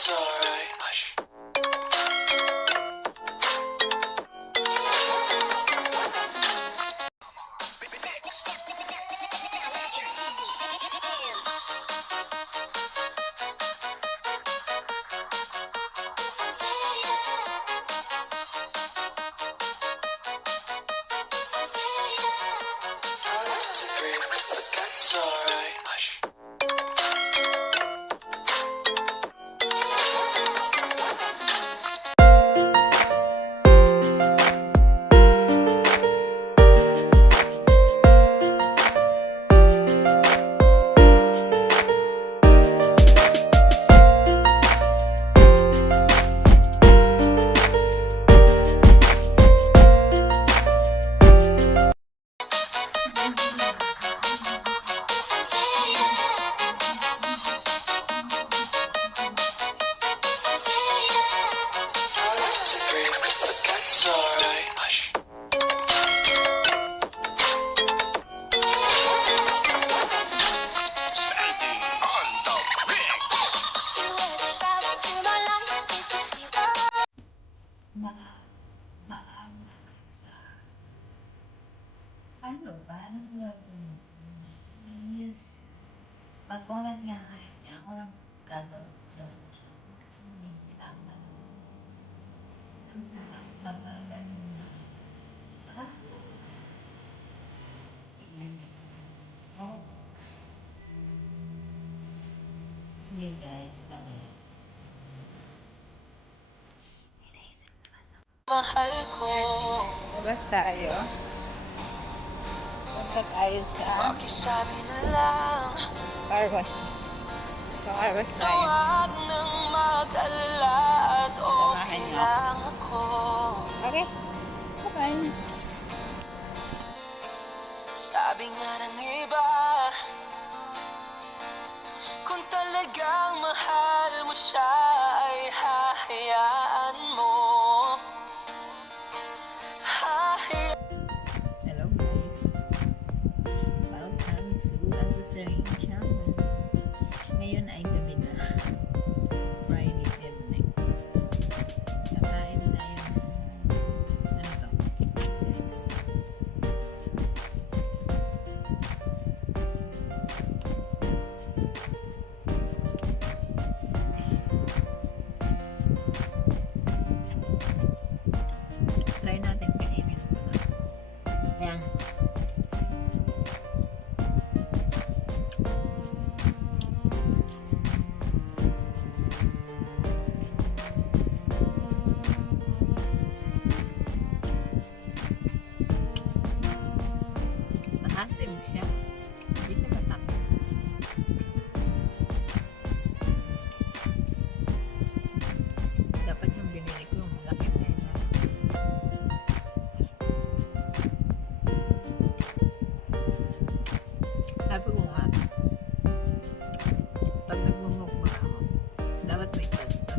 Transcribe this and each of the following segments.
That's alright. Hush. It's hard to breathe, but that's alright. Hush. It's hard to breathe, but that's alright. Hush. Sandy on the mix. Ano ba? Anong gagawin? Yes. Mag-comment nga kayo. Ako lang gagawin sa susunod. Hindi kailangan. Sige guys, bakit? Mahal ko. Labas tayo. Punta tayo sa Pakisabi na lang. car wash. Sa car wash tayo. Huwag nang mag-alala at okay niyo lang ako. Okay. Bye-bye. Sabi nga ng iba, kung talagang mahal mo siya ay hahayaan mo. Hello guys. Welcome to Agus Serene Channel. Ngayon ay gabi na. Friday evening. Kakain tayo ng ano to, guys. Try natin kainin ito na. Ayan. Maasim siya. Hindi siya matamis. Dapat yung binili ko yung malaki na yun. Sabi ko nga, pag nagmumukbang ako, dapat may pasta.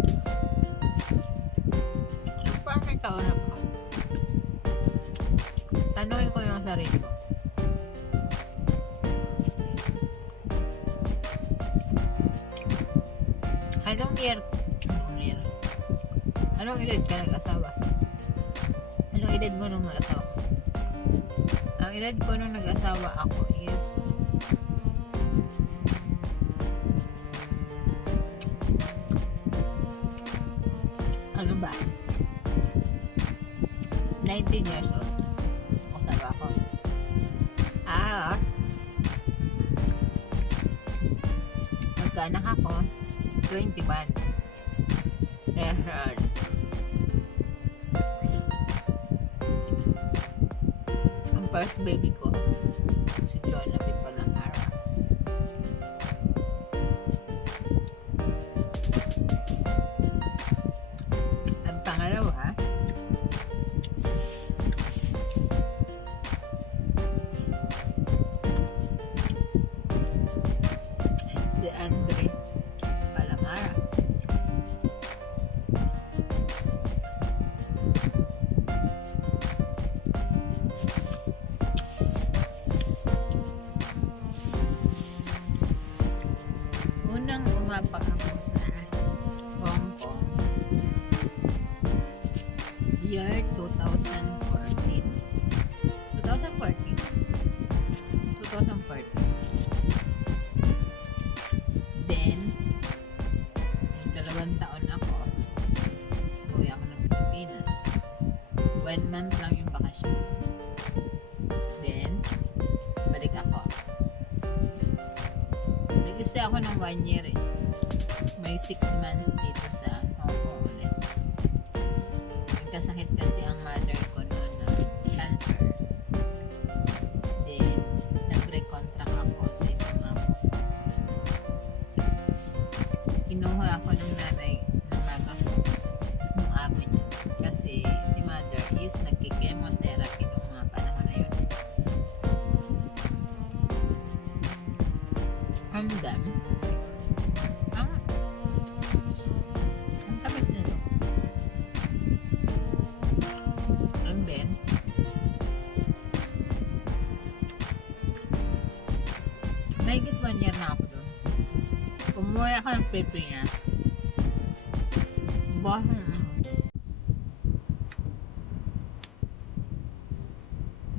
So, parang may kaurap ko. Tanungin ko yung sarili ko. Anong year? Anong edad ka nag-asawa? Anong edad mo nung nag-asawa? Ang edad ko nung nag-asawa ako is ano ba? 19 years old. Nag-asawa ako. Magkaanak ako 21 years old. Ang first baby ko si Jonathan Palangara. Ang pangalawa si Andre Palangara. Unang umapak ako sa ako ng 1 year eh. May 6 months dito sa Hong Kong ulit. Nagkasakit kasi ang mother ko noon ng cancer. Then, nag-recontract ako sa isang mama ko. Kinuha ako ng nanay ng mama ko nung amin yun. Kasi si mother is nagki-chemotherapy nung mga panahon na yun. And then, ang tamis na to. And then, mahigit 1 year na ako doon. Kumuha ako ng pepe niya.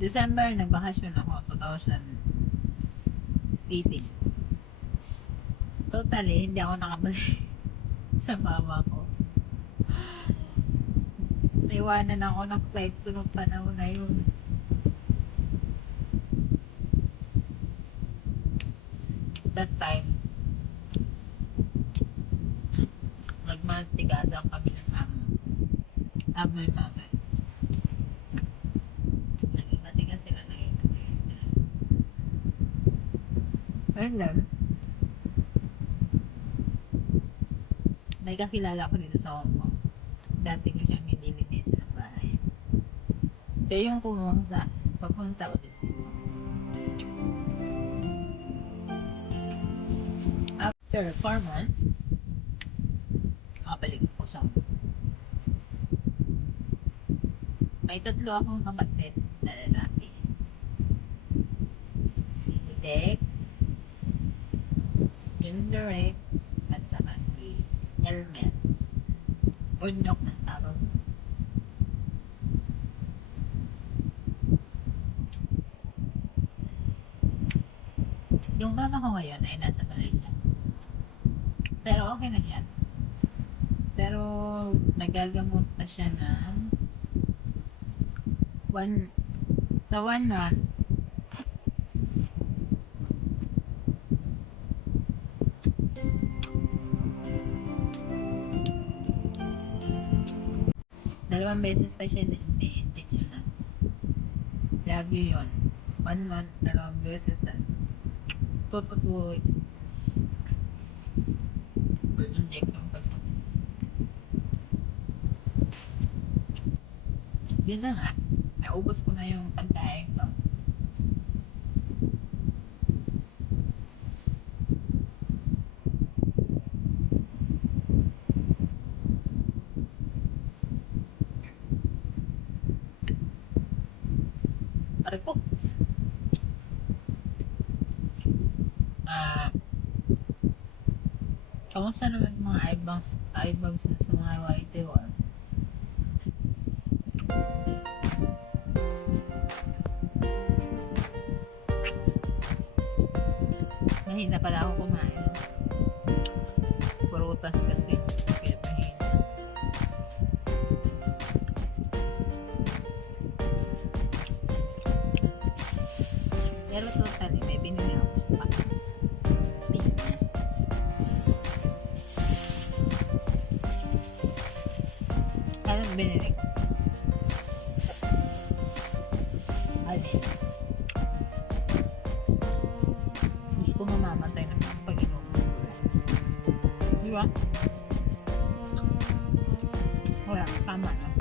December, nagbakasyon ako, 2018. Totally, hindi ako nakabalik sa mama ko. Naiwanan ako ng flight ko nung panahon na yun. That time, nagmatigasan kami ng amoy mama. Naging matigas sila. And then, may kakilala ko dito sa Hong Kong. Dati ko siyang nililinisan ng bahay. So, yung kumuha papunta ulit dito. After 4 months, nakabalik ako sa Hong Kong. May 3 akong kapatid na lalaki. Si Dek, si Junderek, at saka si Elmer. Undok na tawag mo. Yung mama ko ngayon ay nasa Malaysia. Pero okay na siya. Pero nagagamot pa siya ng 1 month. Dalawang beses pa siya ni-injection na. Lagi yun. 1 month, 2 beses. 2 to 2 weeks. Injection pa siya. Yun na nga. Naubos ko na yung pagkain ko. Pare ko. Kamusta naman mga eyebags na sa mga white worm? Mahina pala ako kumain. Prutas kasi. Kaya mahina. Pero totally, may binili ako pa. Pinya. Anong binili ko? Alin? Gusto ko mamamatay ng mga pag-inom. Di ba? Wala, tama na.